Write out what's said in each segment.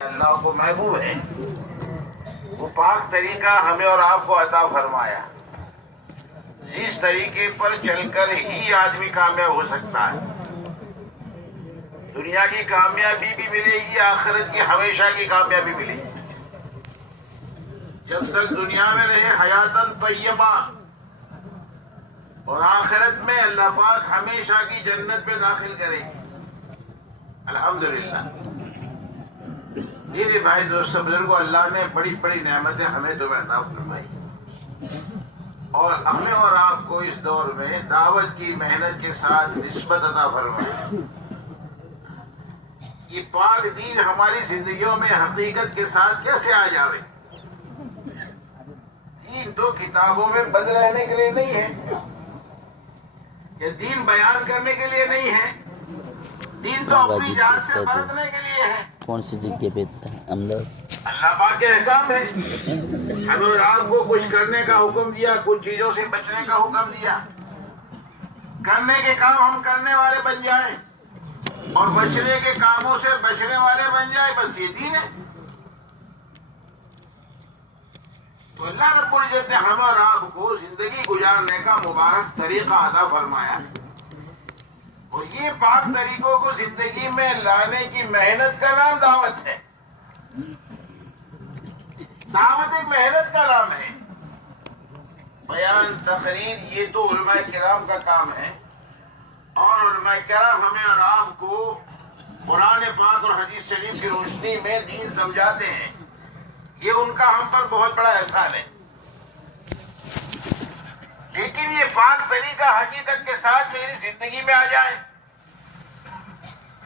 اللہ کو محبوب ہے، وہ پاک طریقہ ہمیں اور آپ کو عطا فرمایا، جس طریقے پر چل کر ہی آدمی کامیاب ہو سکتا ہے۔ دنیا کی کامیابی بھی ملے گی، آخرت کی ہمیشہ کی کامیابی ملے گی۔ جب تک دنیا میں رہے حیاتاً طیبہ، اور آخرت میں اللہ پاک ہمیشہ کی جنت میں داخل کرے گی۔ الحمدللہ میرے بھائی دوستوں بزرگوں، اللہ نے بڑی بڑی نعمتیں ہمیں تمہیں عطا فرمائی، اور ہمیں اور آپ کو اس دور میں دعوت کی محنت کے ساتھ نسبت عطا فرمائی۔ یہ پاک دین ہماری زندگیوں میں حقیقت کے ساتھ کیسے آ جاوے؟ دین تو کتابوں میں بند رہنے کے لیے نہیں ہے، یہ دین بیان کرنے کے لیے نہیں ہے، دین تو اپنی جان سے برتنے کے لیے ہے۔ کون سی جگہ پہ ہم لوگ اللہ پاک کے احکام ہے، ہمیں اور آپ کو کچھ کرنے کا حکم دیا، کچھ چیزوں سے بچنے کا حکم دیا۔ کرنے کے کام ہم کرنے والے بن جائیں اور بچنے کے کاموں سے بچنے والے بن جائیں، بس یہ دین ہے۔ تو اللہ رب العزت نے ہمیں اور آپ کو زندگی گزارنے کا مبارک طریقہ عطا فرمایا، اور یہ پاک طریقوں کو زندگی میں لانے کی محنت کا نام دعوت ہے۔ دعوت ایک محنت کا نام ہے۔ بیان تقریر یہ تو علماء کرام کا کام ہے، اور علماء کرام ہمیں اور آپ کو قرآن پاک اور حدیث شریف کی روشنی میں دین سمجھاتے ہیں، یہ ان کا ہم پر بہت بڑا احسان ہے۔ لیکن یہ پاک طریقہ حقیقت کے ساتھ میری زندگی میں آ جائے۔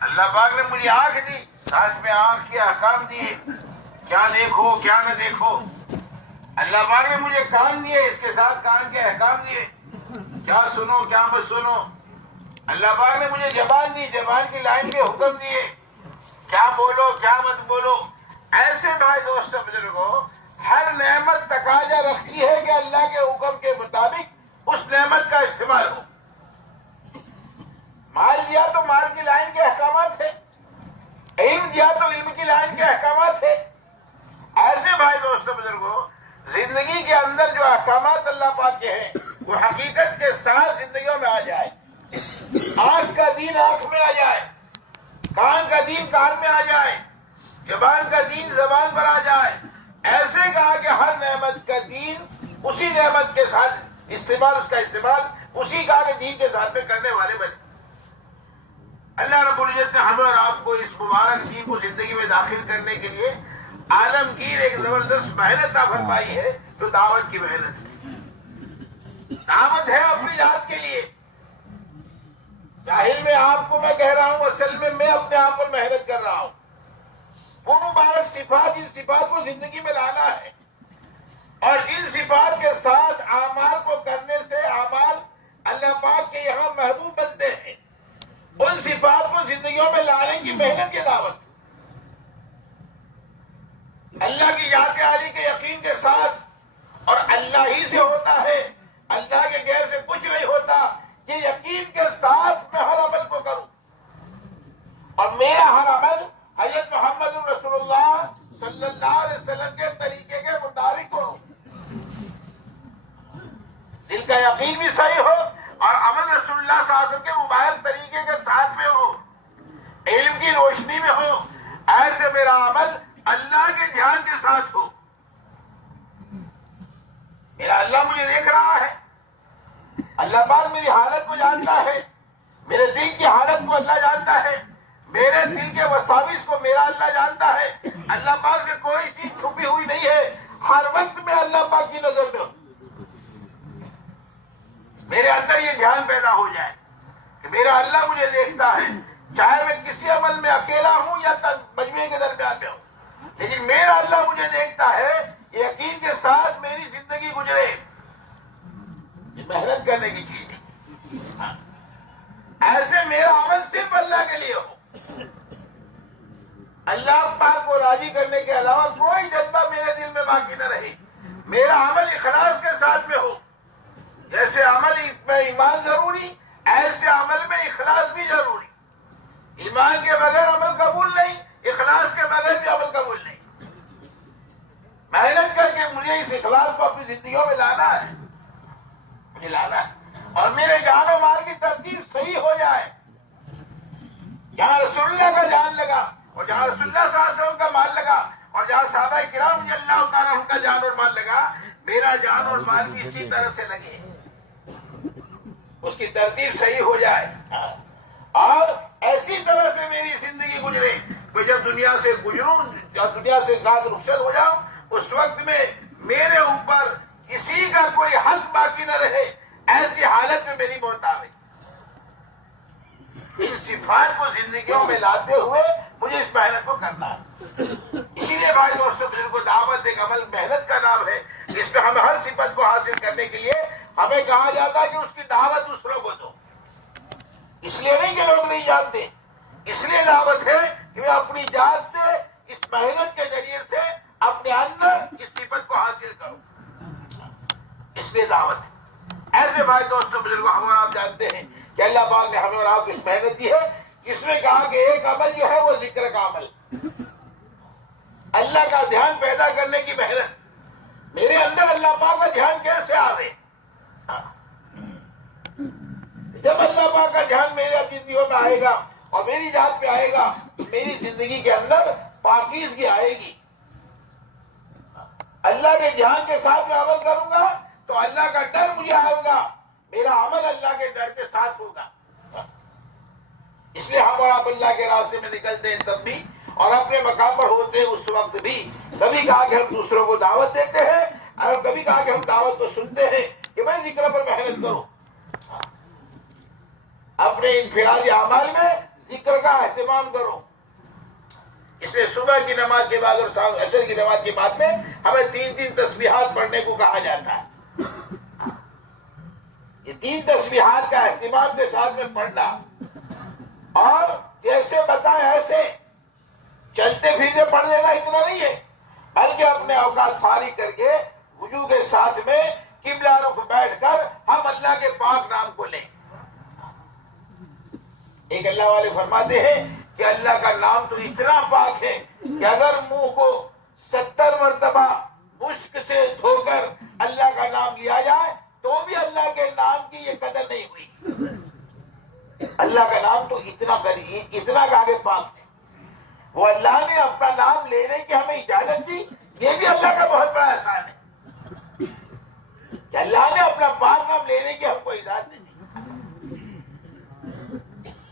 اللہ پاک نے مجھے آنکھ دی، ساتھ میں آنکھ کے احکام دیے، کیا دیکھو کیا نہ دیکھو۔ اللہ پاک نے مجھے کان دیے، اس کے ساتھ کان کے احکام دیے، کیا سنو کیا مت سنو۔ اللہ پاک نے مجھے زبان دی، زبان کی لائن کے حکم دیے، کیا بولو کیا مت بولو۔ ایسے بھائی دوستو بزرگوں، ہر نعمت تقاضا رکھتی ہے کہ اللہ کے حکم کے مطابق اس نعمت کا استعمال ہو۔ مال دیا تو مال کی لائن کے احکامات ہے، علم دیا تو علم کی لائن کے احکامات ہے۔ ایسے بھائی دوستو بزرگوں، زندگی کے اندر جو احکامات اللہ پاک کے ہیں وہ حقیقت کے ساتھ زندگیوں میں آ جائے۔ آنکھ کا دین آنکھ میں آ جائے، کان کا دین کان میں آ جائے، زبان کا دین زبان پر آ جائے۔ ایسے کہا کہ ہر نعمت کا دین اسی نعمت کے ساتھ استعمال، اس کا استعمال اسی کہا کہ دین کے ساتھ میں کرنے والے بنے۔ اللہ رب العزت نے ہمیں اور آپ کو اس مبارک دین کو زندگی میں داخل کرنے کے لیے عالمگیر ایک زبردست محنت عطا فرمائی ہے، جو دعوت کی محنت ہے۔ دعوت ہے اپنی ذات کے لیے۔ ظاہر میں آپ کو میں کہہ رہا ہوں، اصل میں اپنے آپ پر محنت کر رہا ہوں۔ وہ مبارک صفات، جن صفات کو زندگی میں لانا ہے، اور جن صفات کے ساتھ اعمال کو کرنے سے اعمال اللہ پاک کے یہاں محبوب بنتے ہیں، ان صفات کو زندگیوں میں لانے کی محنت کی دعوت۔ اللہ کی ذات عالی کے یقین کے ساتھ، اور اللہ ہی سے ہوتا ہے، اللہ کے غیر سے کچھ نہیں ہوتا، کہ یقین کے ساتھ میں ہر عمل کو کروں، اور میرا ہر عمل حضرت محمد رسول اللہ صلی اللہ علیہ وسلم کے طریقے کے مطابق ہو، دل کا یقین بھی صحیح ہو اور عمل رسول اللہ صلی اللہ علیہ وسلم کے مبارک طریقے کے ساتھ میں ہو، علم کی روشنی میں ہو۔ ایسے میرا عمل اللہ کے دھیان کے ساتھ ہو۔ میرا اللہ مجھے دیکھ رہا ہے، اللہ پاک میری حالت کو جانتا ہے، میرے دل کی حالت کو اللہ جانتا ہے، میرے دل کے وساوس کو میرا اللہ جانتا ہے۔ اللہ پاک سے کوئی چیز چھپی ہوئی نہیں ہے، ہر وقت میں اللہ پاک کی نظر میں ہوں۔ میرے اندر یہ دھیان پیدا ہو جائے کہ میرا اللہ مجھے دیکھتا ہے، چاہے میں کسی عمل میں اکیلا ہوں یا مجموعے کے درمیان میں ہوں، لیکن میرا اللہ مجھے دیکھتا ہے۔ یقین کے ساتھ میری زندگی گزرے، یہ محنت کرنے کی چیز ہے۔ ایسے میرا عمل صرف اللہ کے لیے ہو، اللہ پاک کو راضی کرنے کے علاوہ کوئی جذبہ میرے دل میں باقی نہ رہے۔ میرا عمل اخلاص کے ساتھ میں ہو۔ جیسے عمل میں ایمان ضروری، ایسے عمل میں اخلاص بھی ضروری۔ ایمان کے بغیر عمل قبول نہیں، اخلاص کے بغیر بھی عمل قبول نہیں. محنت کر کے مجھے اس اخلاص کو اپنی زندگیوں میں لانا ہے، مجھے لانا ہے. اور میرے جان و مال کی ترتیب صحیح ہو جائے. جہاں رسول اللہ کا جان لگا اور جہاں رسول اللہ صلی اللہ علیہ وسلم کا مال لگا اور جہاں صحابہ کرام رضی اللہ تعالیٰ عنہ کا جان اور مال لگا، میرا جان اور مال بھی اسی طرح سے لگے، اس کی ترتیب صحیح ہو جائے اور ایسی طرح سے میری زندگی گزرے کہ جب دنیا سے گزروں اور دنیا سے ذات رخصت ہو جاؤں، اس وقت میں میرے اوپر کسی کا کوئی حق باقی نہ رہے. ایسی حالت میں میری موت آئے. ان صفات کو زندگیوں میں لاتے ہوئے مجھے اس محنت کو کرنا ہے. اسی لیے بھائی دوستوں جن کو دعوت ایک عمل محنت کا نام ہے، جس پہ ہمیں ہر صفت کو حاصل کرنے کے لیے ہمیں کہا جاتا ہے کہ اس کی دعوت دوسروں کو دو. اس لیے نہیں کہ لوگ نہیں جانتے، اس لیے دعوت ہے کہ میں اپنی ذات سے اس محنت کے ذریعے سے اپنے اندر اس صفت کو حاصل کروں. اس لیے دعوت. ایسے بھائی دوستوں بزرگوں، ہم اور آپ جانتے ہیں کہ اللہ پاک نے ہمیں اور آپ کو اس محنت دی ہے، جس میں کہا کہ ایک عمل جو ہے وہ ذکر کا عمل، اللہ کا دھیان پیدا کرنے کی محنت. میرے اندر اللہ پاک کا دھیان کیسے آوے؟ جب اللہ پاک کا دھیان میرے زندگیوں میں آئے گا اور میری ذات پہ آئے گا، میری زندگی کے اندر پاکیزگی آئے گی. اللہ کے دھیان کے ساتھ میں عمل کروں گا تو اللہ کا ڈر مجھے آئے گا، میرا عمل اللہ کے ڈر کے ساتھ ہوگا. اس لیے ہم اور آپ اللہ کے راستے میں نکلتے ہیں تب بھی اور اپنے مقام پر ہوتے ہیں اس وقت بھی. کبھی کہا کہ ہم دوسروں کو دعوت دیتے ہیں اور کبھی کہا کہ ہم دعوت کو سنتے ہیں کہ میں ذکر پر محنت کروں. اپنے انفرادی اعمال میں ذکر کا اہتمام کرو. اس لیے صبح کی نماز کے بعد اور عصر کی نماز کے بعد میں ہمیں 3 تسبیحات پڑھنے کو کہا جاتا ہے. یہ 3 تسبیحات کا اہتمام کے ساتھ میں پڑھنا اور جیسے بتائیں ایسے چلتے پھرتے پڑھ لینا اتنا نہیں ہے، بلکہ اپنے اوقات فارغ کر کے وضو کے ساتھ میں قبلہ رخ بیٹھ کر ہم اللہ کے پاک نام کو لیں. ایک اللہ والے فرماتے ہیں کہ اللہ کا نام تو اتنا پاک ہے کہ اگر منہ کو 70 مرتبہ مشک سے دھو کر اللہ کا نام لیا جائے تو بھی اللہ کے نام کی یہ قدر نہیں ہوئی. اللہ کا نام تو اتنا آگے پاک ہے. وہ اللہ نے اپنا نام لینے کی ہمیں اجازت دی، یہ بھی اللہ کا بہت بڑا احسان ہے کہ اللہ نے اپنا پاک نام لینے کی ہم کو اجازت دی.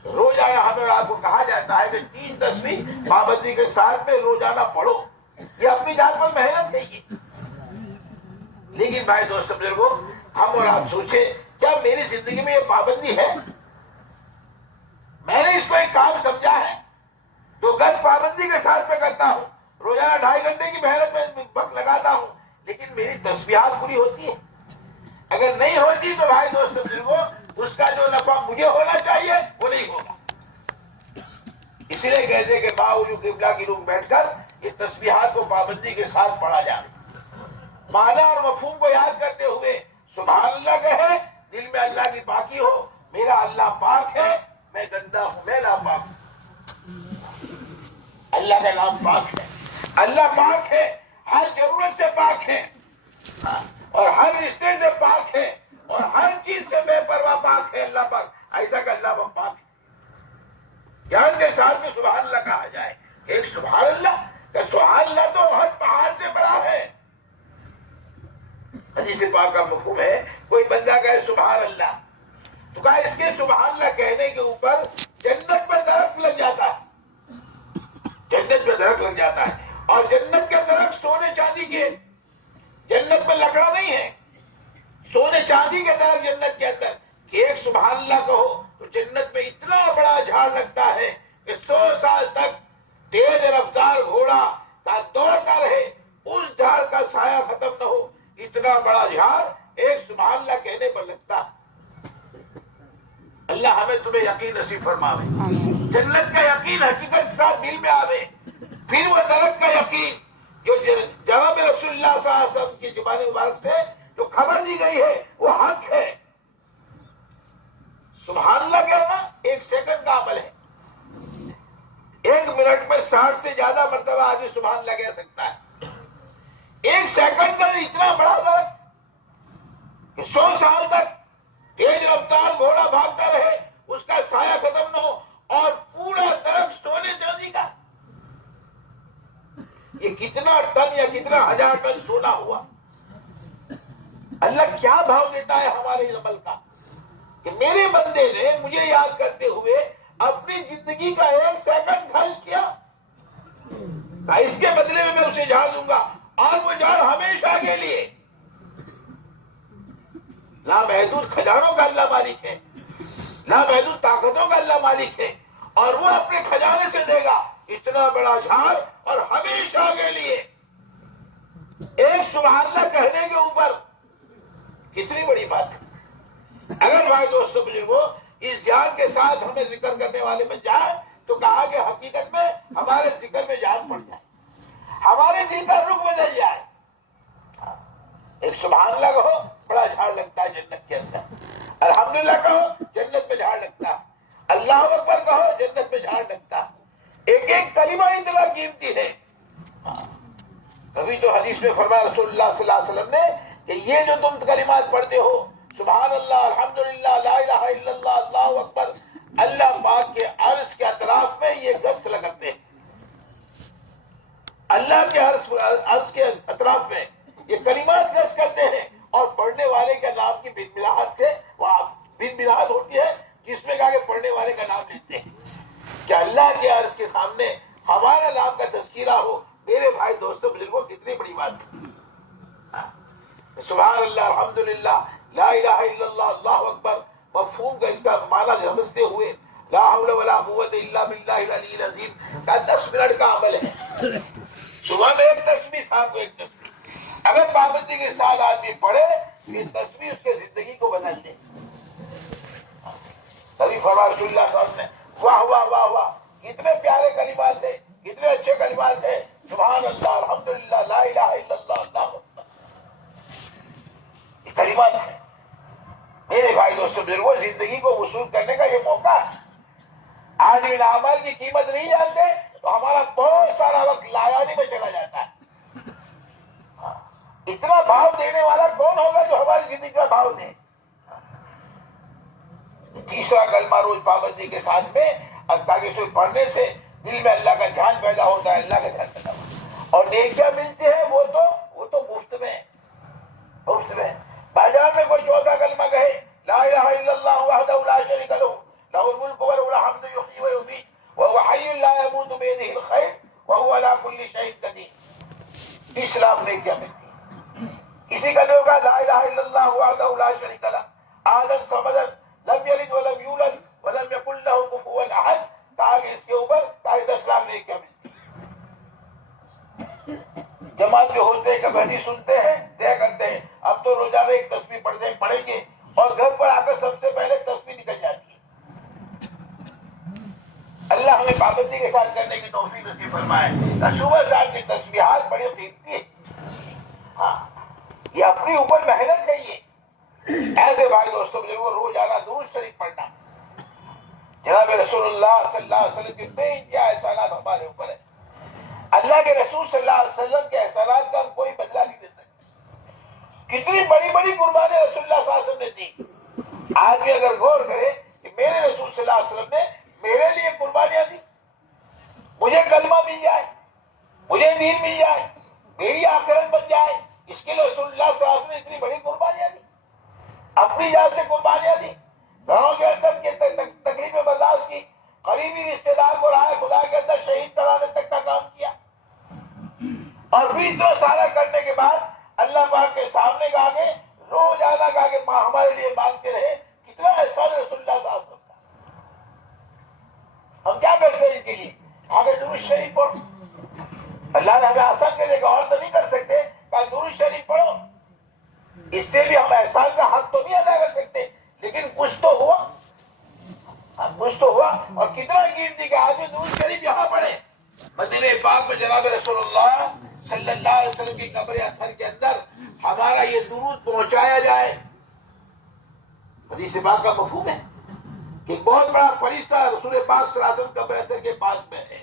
روزانہ ہمیں اور آپ کو کہا جاتا ہے کہ 3 تسبیح پابندی کے ساتھ میں روزانہ پڑھو. یہ اپنی ذات پر محنت ہے یہ. لیکن بھائی دوستوں بزرگوں، ہم اور آپ سوچیں کیا میری زندگی میں یہ پابندی ہے؟ میں نے اس کو ایک کام سمجھا ہے تو گز پابندی کے ساتھ میں کرتا ہوں. روزانہ 2.5 گھنٹے کی محنت میں وقت لگاتا ہوں، لیکن میری تسبیحات پوری ہوتی ہے؟ اگر نہیں ہوتی تو بھائی دوستوں بزرگوں، اس کا جو نفع مجھے ہونا چاہیے وہ نہیں ہوگا. اس لیے کہتے ہیں کہ باوجود قبلہ کی روح بیٹھ کر یہ تسبیحات کو پابندی کے ساتھ پڑھا جائے. معنی اور مفہوم کو یاد کرتے ہوئے سبحان اللہ کہے، دل میں اللہ کی پاکی ہو. میرا اللہ پاک ہے، میں گندا ہوں، میں ناپاک ہوں. اللہ کا نام پاک ہے. اللہ پاک ہے، ہر ضرورت سے پاک ہے اور ہر رشتے سے پاک ہے اور ہر چیز سے بے پرواہ پاک ہے. اللہ پاک ایسا کہ اللہ پاک ہے. جان کے ساتھ میں سبحان اللہ کہا جائے. ایک سبحان اللہ کہ سبحان اللہ تو ہر پہاڑ سے بڑا ہے. حدیث پاک کا مفہوم ہے، کوئی بندہ کہے سبحان اللہ تو کہا اس کے سبحان اللہ کہنے کے اوپر جنت میں درخت لگ جاتا ہے. جنت میں درخت لگ جاتا ہے اور جنت کے درخت سونے چاندی کے. جنت میں لکڑا نہیں ہے، سونے چاندی کے درخت جنت کے اندر. کہ ایک سبحان اللہ کہو تو جنت میں اتنا بڑا جھاڑ لگتا ہے کہ 100 سال تک تیز رفتار گھوڑا کا دوڑتا رہے، اس جھاڑ کا سایہ ختم نہ ہو. اتنا بڑا جھاڑ ایک سبحان اللہ کہنے پر لگتا. اللہ ہمیں تمہیں یقین نصیب فرماوے. جنت کا یقین حقیقت کے ساتھ دل میں آوے. پھر وہ درخت کا یقین جو جناب رسول اللہ صلی اللہ علیہ وسلم کی زبان مبارک سے جو خبر دی گئی ہے وہ حق ہے. سبحان اللہ کہنا 1 سیکنڈ کا عمل ہے. 1 منٹ میں 60 سے زیادہ مرتبہ آدمی سبحان اللہ کہہ سکتا ہے. 1 سیکنڈ کا اتنا بڑا درخت کہ 100 سال تک تیز رفتار گھوڑا بھاگتا رہے، اس کا سایہ ختم نہ ہو، اور پورا درخت سونے چاندی کا. یہ کتنا ٹن یا کتنا 1000 ٹن سونا ہوا. اللہ کیا بھاؤ دیتا ہے ہمارے اس عمل کا کہ میرے بندے نے مجھے یاد کرتے ہوئے اپنی زندگی کا 1 سیکنڈ خرچ کیا. اس کے بدلے میں اسے جھاڑ دوں گا، اور وہ جھاڑ ہمیشہ کے لیے. لامحدود خزانوں کا اللہ مالک ہے، لامحدود طاقتوں کا اللہ مالک ہے، اور وہ اپنے خزانے سے دے گا اتنا بڑا جھاڑ اور ہمیشہ کے لیے. ایک سبحان اللہ کہنے کے اوپر کتنی بڑی بات ہے. اگر بھائی دوستوں بزرگوں اس جان کے ساتھ ہمیں ذکر کرنے والے میں جائے تو کہا کہ حقیقت میں ہمارے ذکر میں جان پڑ جائے، ہمارے دل کا رخ بدل جائے. ایک سبحان اللہ کہو بڑا جھاڑ لگتا ہے جنت کے اندر، الحمدللہ کہو جنت میں جھاڑ لگتا ہے، اللہ اکبر کہو جنت میں جھاڑ لگتا. ایک ایک کلمہ اتنا قیمتی ہے. کبھی تو حدیث میں فرمایا رسول اللہ صلی اللہ علیہ وسلم نے کہ یہ جو تم کلمات پڑھتے ہو، سبحان اللہ، الحمدللہ، لا الہ الا اللہ، اللہ اکبر، اللہ پاک کے عرش کے اطراف میں یہ گشت لگتے ہیں. اللہ کے عرش کے اطراف میں یہ کلمات گشت کرتے ہیں، اور پڑھنے والے کا نام کی بن ملاحت سے بن ملاحت ہوتی ہے جس میں کہا کہ پڑھنے والے کا نام لیتے ہیں. کہ اللہ کے عرش کے سامنے ہمارا نام کا تذکرہ ہو. میرے بھائی دوستوں بزرگوں کتنی بڑی بات ہے. سبحان اللہ، الحمدللہ، لا الہ الا اللہ، اللہ اکبر، مفہوم کا اس کا معنی سمجھتے ہوئے لا حول ولا قوت الا باللہ العلی العظیم کا 10 منٹ کا عمل ہے. صبح میں ایک تسبیح، شام کو ایک تسبیح. اگر پابندی کے ساتھ آدمی پڑھے یہ تسبیح اس کے زندگی کو بدل دے. تبھی فرمایا رسول اللہ صلی اللہ علیہ وسلم، واہ واہ واہ واہ، کتنے پیارے کلمات ہیں، کتنے اچھے کلمات ہیں. سبحان اللہ، الحمدللہ، لا الہ الا اللہ، اللہ اکبر. یہ کلمات ہیں. میرے بھائی دوستوں بزرگوں، زندگی کو وصول کرنے کا یہ موقع ہے. آج ان اعمال کی قیمت نہیں جانتے تو ہمارا بہت سارا وقت لایانی میں چلا جاتا ہے. اتنا بھاؤ دینے والا کون ہوگا جو ہماری زندگی کا بھاؤ دے. تیسرا کلمہ روز پابندی کے ساتھ میں تاکہ سوئی پڑھنے سے دل میں اللہ کا دھیان پیدا ہوتا ہے، اللہ کا دھیان پیدا ہوتا ہے، اور نیکیاں ملتی ہے. وہ تو مفت میں، مفت میں. بازار میں کوئی چوتھا کلمہ کہے، لا الہ الا اللہ وحدہ لا شریک لہ لہ الملک وله الحمد یحیی ویمیت وهو حی لا یموت بیدہ الخیر وهو علی کل شیء قدیر. اسلام نیکیاں ملتی ہے. کسی کا جو کہا لا الہ الا اللہ وحدہ لا شریک لہ احد الصمد لم یلد ولم یولد ولم یکن لہ کفوا احد، تاکہ اس کے اوپر 10 لاکھ نیکیاں ملتی. جماعت جو ہوتے ہیں کبھی حدیث سنتے ہیں، طے کرتے ہیں اب تو روزانہ ایک تسبیح پڑھیں گے، اور گھر پر آ کر سب سے پہلے تسبیح نکل جاتی ہے. اللہ ہمیں پابندی کے ساتھ کرنے کی توفیق نصیب فرمائے. صبح شام کی تسبیحات بڑی قیمتی ہے. ہاں، یہ اپنی اوپر محنت ہے. یہ ایسے بھائی دوستوں بزرگوں روزانہ درود شریف پڑھنا. جناب رسول اللہ صلی اللہ علیہ وسلم کے بے انتہا احسانات ہمارے اوپر ہے. اللہ کے رسول صلی اللہ علیہ وسلم کے احسانات کا ہم کوئی بدلہ نہیں دے سکتے. کتنی بڑی بڑی قربانیاں رسول اللہ صلی اللہ علیہ وسلم نے دی. آج بھی اگر غور کرے کہ میرے رسول صلی اللہ علیہ وسلم نے میرے لیے قربانیاں دی، مجھے کلمہ مل جائے، مجھے دین مل جائے، میری آخرت بن جائے، اس کے لیے رسول اللہ صلی اللہ علیہ وسلم نے اتنی بڑی قربانیاں دی. اپنی جان سے قربانیاں دی، گھروں کے اندر کی تکلیفیں برداشت کی، قریبی رشتے دار کو رائے خدا کے اندر شہید کرانے تک کا کام کیا. اور پھر اتنا سارا کرنے کے بعد اللہ پاک کے سامنے گا کے روزانہ گا کے ماں ہمارے لیے مانگتے رہے. کتنا احسان رسول اللہ صلی اللہ علیہ وسلم کا. ہم کیا کر سکتے ان کے لیے؟ آگے درود شریف پڑھو. اللہ نے ہمیں آسان کرے گا، اور تو نہیں کر سکتے، کہ درود شریف پڑھو. اس سے بھی ہم احسان کا حق تو نہیں ادا کر سکتے، لیکن کچھ تو ہوا. کچھ تو ہوا. اور کتنا قیمتی کہ آج بھی درود شریف یہاں پڑھے. مدینہ پاک میں جناب رسول اللہ صلی اللہ علیہ وسلم کی قبر اطہر کے اندر ہمارا یہ درود پہنچایا جائے. حدیث پاک کا مفہوم ہے کہ ایک بہت بڑا فرشتہ رسول پاک صلی اللہ علیہ وسلم قبر اطہر کے پاس میں ہے.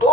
2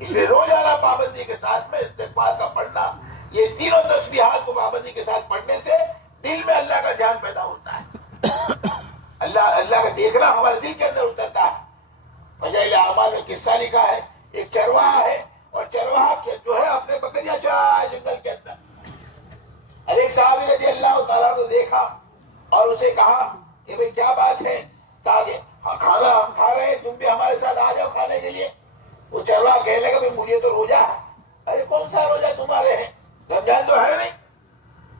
اس لیے روزانہ پابندی کے ساتھ میں استغفار کا پڑھنا، یہ تینوں تسبیحات کو پابندی کے ساتھ پڑھنے سے دل میں اللہ کا دھیان پیدا ہوتا ہے، اللہ کا دیکھنا ہمارے دل کے اندر اترتا ہے۔ فضائل اعمال میں قصہ لکھا ہے، ایک چرواہا ہے اور چرواہا جو ہے اپنے بکریاں چرا ہے جنگل کے اندر۔ اور ایک صحابی رضی اللہ تعالیٰ کو دیکھا اور اسے کہا کہ بھئی کیا بات ہے؟ کہا کہ کھانا ہم کھا رہے ہیں، تم بھی ہمارے ساتھ آ جاؤ کھانے کے لیے۔ وہ چرواہا کہنے لگا بھئی مجھے تو روزہ ہے۔ ارے کون سا روزہ تمہارے ہیں؟ رمضان تو ہے نہیں۔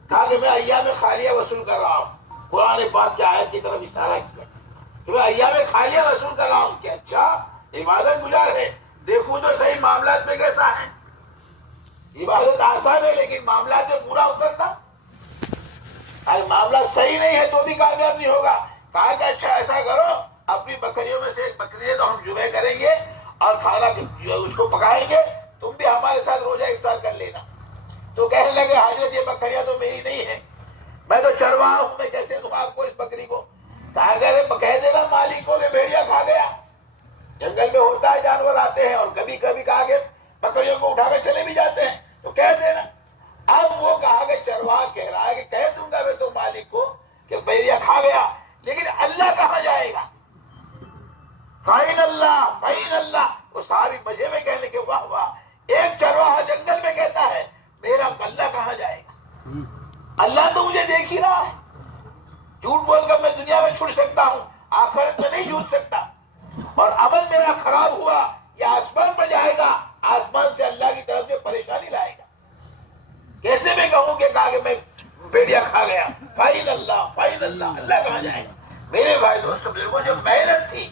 کہا کہ میں ایام خالیہ وصول کر رہا ہوں۔ قرآن پاک کی آیت کی طرف اشارہ کیا کہ میں ایام خالیہ وصول کر رہا ہوں۔ کہ اچھا عبادت گزار ہے، دیکھوں تو صحیح معاملات میں کیسا ہے۔ عبادت آسان ہے لیکن معاملات میں پورا اترنا، اگر معاملہ صحیح نہیں ہے تو بھی کامیاب نہیں ہوگا۔ کہا کہ اچھا ایسا کرو، اپنی بکریوں میں سے ایک بکری ہے تو ہم ذبح کریں گے اور کھانا اس کو پکائیں گے، تم بھی ہمارے ساتھ روزہ افطار کر لینا۔ تو کہنے لگے حضرت یہ بکریاں تو میری نہیں ہے، میں تو چرواہا ہوں، میں کیسے دوں آپ کو اس بکری کو؟ کہا کہ کہہ دینا مالک کو کہ بھیڑیا کھا گیا۔ جنگل میں ہوتا ہے جانور آتے ہیں اور کبھی کبھی کہا کہ بکریوں کو اٹھا کے چلے بھی جاتے ہیں، تو کہہ دینا۔ اب وہ کہا کہ چرواہا کہہ رہا ہے کہ کہہ دوں گا میں تو مالک کو کہ بھیڑیا کھا گیا، لیکن اللہ کہاں جائے گا؟ فَإِنَ اللَّهَ فَإِنَ اللَّهَ۔ وہ صحابی مزے میں کہنے کے واہ واہ، ایک چرواہا جنگل میں کہتا ہے میرا اللہ کہاں جائے گا؟ اللہ تو مجھے دیکھ ہی رہا ہے۔ جھوٹ بول کر میں دنیا میں چھوڑ سکتا ہوں، آخرت میں نہیں جھوٹ سکتا۔ اور عمل میرا خراب ہوا یہ آسمان پر جائے گا، آسمان سے اللہ کی طرف سے پریشانی لائے گا۔ کیسے میں کہوں کہ کہا کہ میں بیڑیا کھا گیا؟ فَإِنَ اللَّهَ فَإِنَ اللَّهَ، اللہ کہاں جائے گا؟ میرے بھائی دوستو بزرگوں، جو محنت تھی،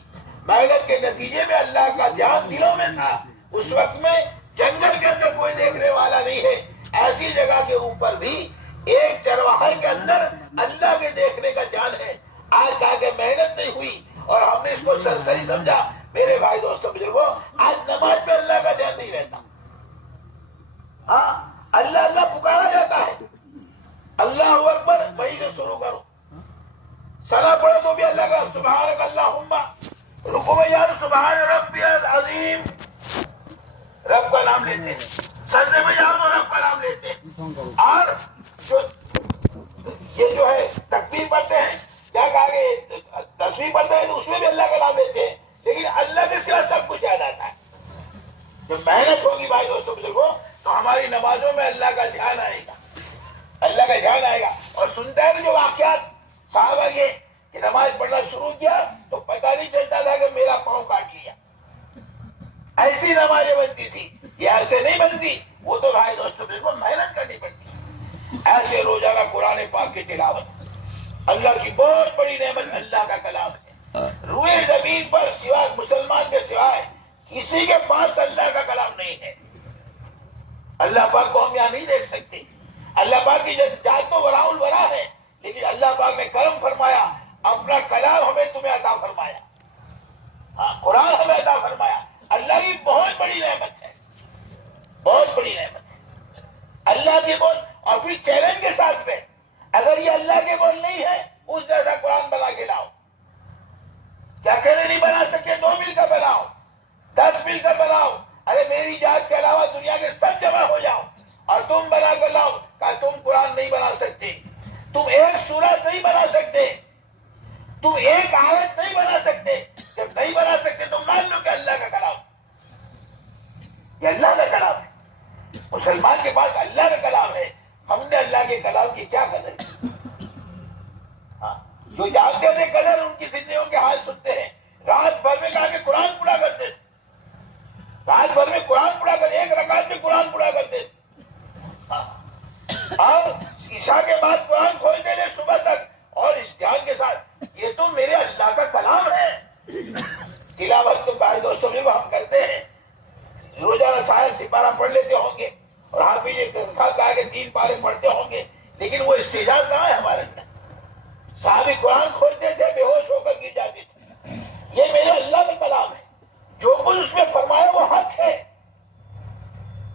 محنت کے نتیجے میں اللہ کا دھیان دلوں میں تھا۔ اس وقت میں جنگل کے اندر کوئی دیکھنے والا نہیں ہے، ایسی جگہ کے اوپر بھی ایک چرواہے کے اندر اللہ کے دیکھنے کا دھیان ہے۔ آج کہا کہ محنت نہیں ہوئی اور ہم نے اس کو سرسری سمجھا۔ میرے بھائی دوستو بزرگوں، آج نماز میں اللہ کا دھیان نہیں رہتا۔ ہاں، اللہ اللہ پکارا جاتا ہے، اللہ اکبر وہی سے شروع کرو، سنا پڑھو تو بھی اللہ کا سبحانک اللہم، رکوع میں جاؤ سبحان ربی العظیم، رب کا نام لیتے ہیں، سجدے میں جاؤ تو رب کا نام لیتے ہیں، اور یہ جو ہے تکبیر پڑھتے ہیں، کیا کہا کہ تصویر پڑھتے ہیں تو اس میں بھی اللہ کا نام لیتے ہیں، لیکن اللہ کے سوا سب کچھ یاد آتا ہے۔ جب محنت ہوگی بھائی دوستوں بزرگوں تو ہماری نمازوں میں اللہ کا دھیان آئے گا، اللہ کا دھیان آئے گا۔ اور سنتے ہیں جو واقعات صحابہ کے کہ نماز پڑھنا شروع کیا تو پتہ نہیں چلتا تھا کہ میرا پاؤں کاٹ لیا، ایسی نمازیں بنتی تھی، یہ ایسے نہیں بنتی، وہ تو بھائی دوستوں بزرگوں محنت کرنی پڑتی۔ ایسے روزانہ قرآن پاک کی تلاوت، اللہ کی بہت بڑی نعمت اللہ کا کلام ہے۔ روئے زمین پر سوائے مسلمان کے سوائے کسی کے پاس اللہ کا کلام نہیں ہے۔ اللہ پاک کو ہم یہاں نہیں دیکھ سکتے، اللہ پاک کی ذات تو وراء الورا ہے، لیکن اللہ پاک نے کرم فرمایا، اپنا کلام ہمیں تمہیں عطا فرمایا، قرآن ہمیں عطا فرمایا۔ اللہ کی بہت بڑی نعمت ہے، بہت بڑی نعمت ہے اللہ کی بول۔ اور پھر چیلنج کے ساتھ میں اگر یہ اللہ کے بول نہیں ہے اس جیسا قرآن بنا کے لاؤ۔ کیا اکیلے نہیں بنا سکتے؟ 2 مل کر بناؤ، 10 مل کر بناؤ، ارے میری ذات کے علاوہ دنیا کے سب جمع ہو جاؤ اور تم بنا کر لاؤ۔ کہ تم قرآن نہیں بنا سکتے، تم ایک سورت نہیں بنا سکتے، تم ایک آیت نہیں بنا سکتے۔ جب نہیں بنا سکتے تو مان لو کہ اللہ کا کلام، یہ اللہ کا کلام ہے، مسلمان کے پاس اللہ کا کلام ہے۔ ہم نے اللہ کے کلام کی کیا قدر کی؟ جو جانتے تھے قدر، ان کی زندگیوں کے حال سنتے ہیں۔ رات بھر میں کہا کہ قرآن پڑھا کرتے تھے، رات بھر میں قرآن پڑھا کرتے، ایک رکعت میں قرآن پڑھا کرتے تھے، اور عشاء کے بعد قرآن کھولتے تھے صبح تک، اور اس دھیان کے ساتھ یہ تو میرے اللہ کا کلام ہے۔ تلاوت تو بھائی دوستوں میں ہم کرتے ہیں، روزانہ شاید سپارہ پڑھ لیتے ہوں گے اور حافظ کے ساتھ کہا کہ 3 پارے پڑھتے ہوں گے، لیکن وہ استعداد کہاں ہے ہمارے اندر؟ صحابی قرآن کھولتے تھے، بے ہوش ہو کر گر جاتے تھے۔ یہ میرے اللہ کا کلام ہے، جو کچھ اس میں فرمایا وہ حق ہے۔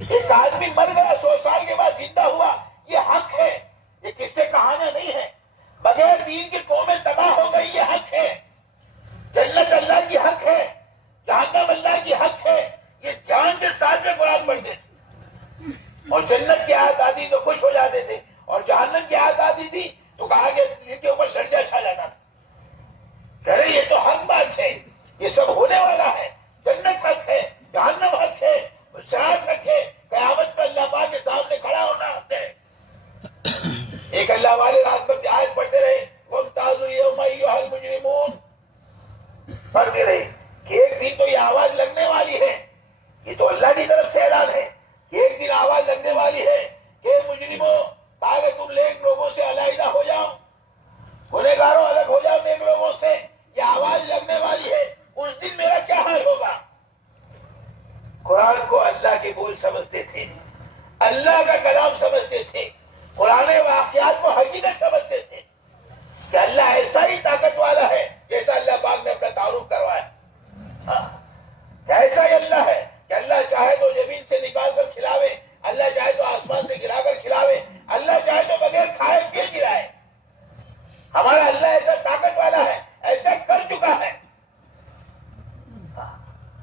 ایک آدمی مر گیا 100 سال کے بعد زندہ ہوا، یہ حق ہے، یہ کس سے کہانیاں نہیں ہے۔ بغیر دین کی قومیں تباہ ہو گئی، یہ حق ہے۔ جنت اللہ کی حق ہے، جہنم اللہ کی حق ہے۔ یہ جان کے ساتھ اور جنت کی آیت آتی تو خوش ہو جاتے تھے، اور جہنم کی آیت آتی تھی تو کہا کہ ان کے اوپر لڑجا چھا جاتا تھا، ارے یہ تو حق بات ہے، یہ سب ہونے والا ہے، جنت حق ہے، جہنم حق ہے، سراج حق ہے، قیامت میں اللہ پاک کے سامنے کھڑا ہونا حق ہے۔ ایک اللہ والے رات بھر آیت پڑھتے رہے، وَامْتَازُوا الْيَوْمَ أَيُّهَا الْمُجْرِمُونَ، پڑھتے رہے کہ ایک دن تو یہ آواز لگنے والی ہے، یہ تو اللہ کی طرف سے اعلان ہے کہ ایک دن آواز لگنے والی ہے کہ مجرموں تاکہ تم نیک لوگوں سے علیحدہ ہو جاؤ، گنہگاروں الگ ہو جاؤ نیک لوگوں سے، یہ آواز لگنے والی ہے، اس دن میرا کیا حال ہوگا؟ قرآن کو اللہ کے بول سمجھتے تھے، اللہ کا کلام سمجھتے تھے، قرآن واقعات کو حقیقت سمجھتے تھے کہ اللہ ایسا ہی طاقت والا ہے جیسا اللہ پاک نے اپنا تعارف کروایا، ایسا ہی اللہ ہے کہ اللہ چاہے تو زمین سے نکال کر کھلاوے، اللہ چاہے تو آسمان سے گرا کر کھلاوے، اللہ چاہے تو بغیر کھائے پیے گرائے، ہمارا اللہ ایسا طاقت والا ہے، ایسا کر چکا ہے۔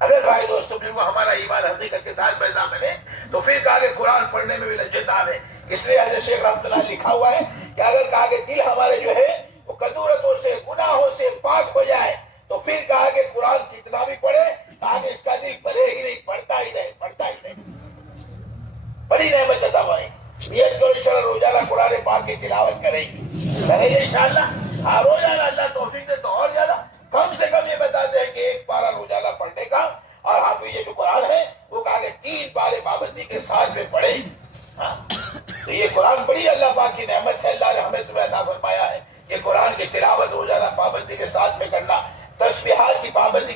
اگر بھائی دوستوں کو ہمارا ایمان حقیقت کے ساتھ پیدا کرے تو پھر کہا کہ قرآن پڑھنے میں بھی لذت آئے، اس لیے حضرت شیخ رحمۃ اللہ لکھا ہوا ہے کہ اگر کہا کہ دل ہمارے جو ہے وہ کدورتوں سے گناہوں سے پاک ہو جائے تو پھر کہا کہ قرآن کتنا بھی پڑھے تاکہ اس کا دل بھرے ہی نہیں، پڑھتا ہی نہیں، بڑی نعمت عطا فرمائے۔ نیت کرو انشاءاللہ روزانہ قرآن پاک کی تلاوت کریں گے انشاءاللہ، ہاں روزانہ اللہ توفیق دے تو اور زیادہ، کم سے کم یہ بتاتے ہیں کہ ایک پارہ روزانہ پڑھنے کا، اور آپ یہ جو قرآن ہے وہ کہا کہ 3 پارے پابندی کے ساتھ میں پڑھے۔ تو یہ قرآن بڑی اللہ پاک کی نعمت ہے، اللہ نے ہمیں تمہیں عطا فرمایا ہے، یہ قرآن کی تلاوت روزانہ پابندی کے ساتھ میں کرنا، تسبیحات کی پابندی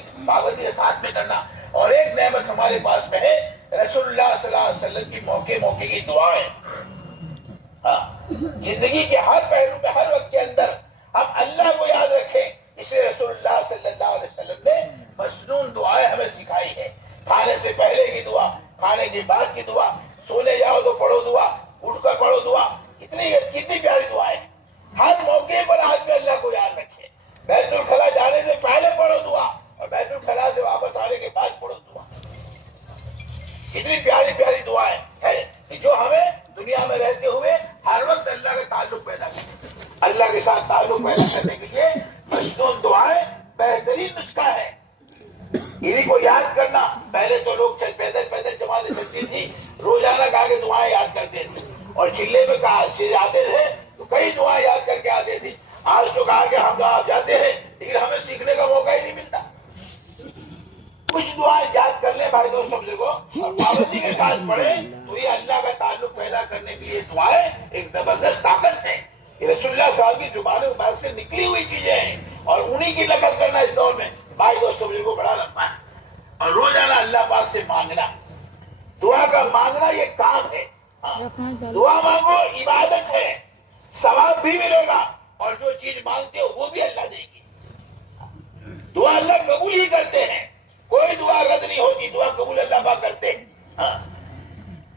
کے ساتھ میں کرنا، اور ایک نعمت ہمارے پاس میں ہے رسول اللہ صلی اللہ علیہ وسلم کی موقع کی دعائیں۔ زندگی کے ہر پہلو میں ہر وقت کے اندر ہم اللہ کو یاد رکھیں، اس لیے رسول اللہ صلی اللہ علیہ وسلم نے مسنون دعائیں ہمیں سکھائی ہے، کھانے سے پہلے کی دعا، کھانے کے بعد کی دعا، سونے جاؤ تو پڑھو دعا، اٹھ کر پڑھو دعا، کتنی پیاری دعائیں، ہر موقع پر آدمی اللہ کو یاد رکھے، بیت الخلا جانے سے پہلے پڑھو دعا اور بیت الخلا سے واپس آنے کے بعد پڑھو دعا، کتنی پیاری پیاری دعائیں ہیں کہ جو ہمیں دنیا میں رہتے ہوئے ہر وقت اللہ کا تعلق پیدا کرے، اللہ کے ساتھ تعلق پیدا کرنے کے لیے مشنون دعائیں بہترین نسخہ ہے، انہیں کو یاد کرنا۔ پہلے تو لوگ پیدل جماعتیں چلتی تھی، روزانہ کہا کے دعائیں یاد کرتے تھے، اور چلے میں جاتے تھے تو کئی دعائیں یاد کر کے آتے تھے، آج تو کہا کہ ہم آپ جاتے ہیں لیکن ہمیں سیکھنے کا موقع ہی نہیں ملتا۔ کچھ دعائیں یاد کر لیں بھائی دوست سب کو، اور پابندی کے ساتھ پڑھیں تو یہ اللہ کا تعلق پیدا کرنے کے لیے دعائیں ایک زبردست طاقت ہے، یہ رسول اللہ صاحب کی زبان مبارک سے نکلی ہوئی چیزیں ہیں، اور انہی کی نقل کرنا اس دور میں بھائی دوست سب کو بڑا لمبا ہے۔ اور روزانہ اللہ پاک سے مانگنا، دعا کا مانگنا یہ کام ہے، دعا مانگو عبادت ہے، ثواب بھی ملے گا، اور جو چیز مانگتے ہو وہ بھی اللہ دے گی، دعا اللہ قبول ہی کرتے ہیں، کوئی دعا رد نہیں ہوتی، دعا قبول اللہ پاک کرتے ہیں،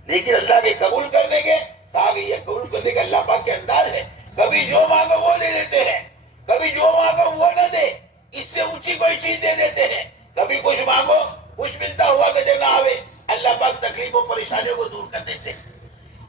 لیکن اللہ کے قبول کرنے کے تاکہ یہ قبول کرنے کا اللہ پاک کے انداز ہے، کبھی جو مانگو وہ دے دیتے ہیں، کبھی جو مانگو وہ نہ دے، اس سے اونچی کوئی چیز دے دیتے ہیں، کبھی کچھ مانگو کچھ ملتا ہوا نظر نہ آوے، اللہ پاک تکلیفوں پریشانیوں کو دور کر دیتے ہیں،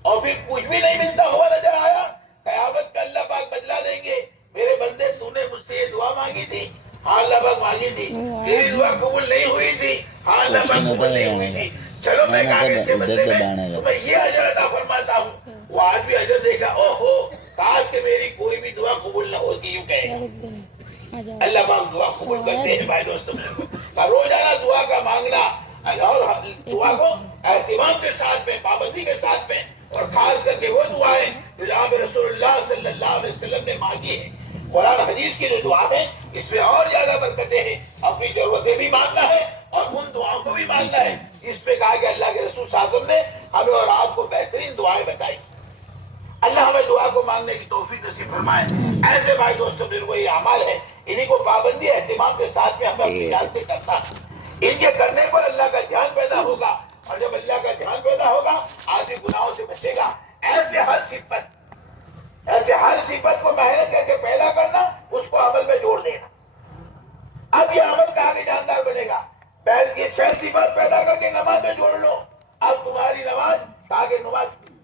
اور پھر کچھ بھی نہیں ملتا ہوا نظر آیا، قیامت میں اللہ پاک بدلا دیں گے، میرے بندے تو نے مجھ سے یہ دعا مانگی تھی، ہاں اللہ پاک مانگی تھی، تیری دعا قبول نہیں ہوئی تھی، ہاں اللہ پاک قبول نہیں ہوئی تھی، چلو میں کاغذ کے بدلے میں تمہیں یہ اجر عطا فرماتا ہوں، وہ آج بھی اجر دیکھا، او ہو کاش کہ میری کوئی بھی دعا قبول نہ ہوتی، یوں کہے گا۔ اللہ پاک دعا قبول کرتے ہیں بھائی دوستوں، روزانہ دعا کا مانگنا، اور دعا کو اہتمام کے ساتھ میں، پابندی کے ساتھ میں، اور خاص کر کے وہ دعائیں جو جناب رسول اللہ صلی اللہ علیہ وسلم نے مانگی ہے، قرآن حدیث کی جو دعا ہے اس میں اور زیادہ برکتیں ہیں، اپنی ضرورتیں بھی مانگنا ہے اور ان دعاؤں کو بھی مانگنا ہے، اس پہ کہا کہ اللہ کے رسول صلی اللہ علیہ وسلم نے ہمیں اور آپ کو بہترین دعائیں بتائی۔ اللہ ہمیں دعا کو مانگنے کی توفیق نصیب فرمائے۔ ایسے بھائی دوستوں میرے یہ اعمال ہے، انہیں کو پابندی اہتمام کے ساتھ میں ہمیں اپنی جان سے کرنا، ان کے کرنے پر اللہ کا دھیان پیدا ہوگا، اور جب اللہ کا دھیان پیدا ہوگا آدمی گناہوں سے بچے گا۔ ایسے ہر صفت کو محنت کر کے پیدا کرنا، اس کو عمل میں جوڑ دینا، اب یہ عمل کا آگے جاندار بنے گا۔ بیل کی 6 صفات پیدا کر کے نماز میں جوڑ لو، اب تمہاری نماز تاکہ نماز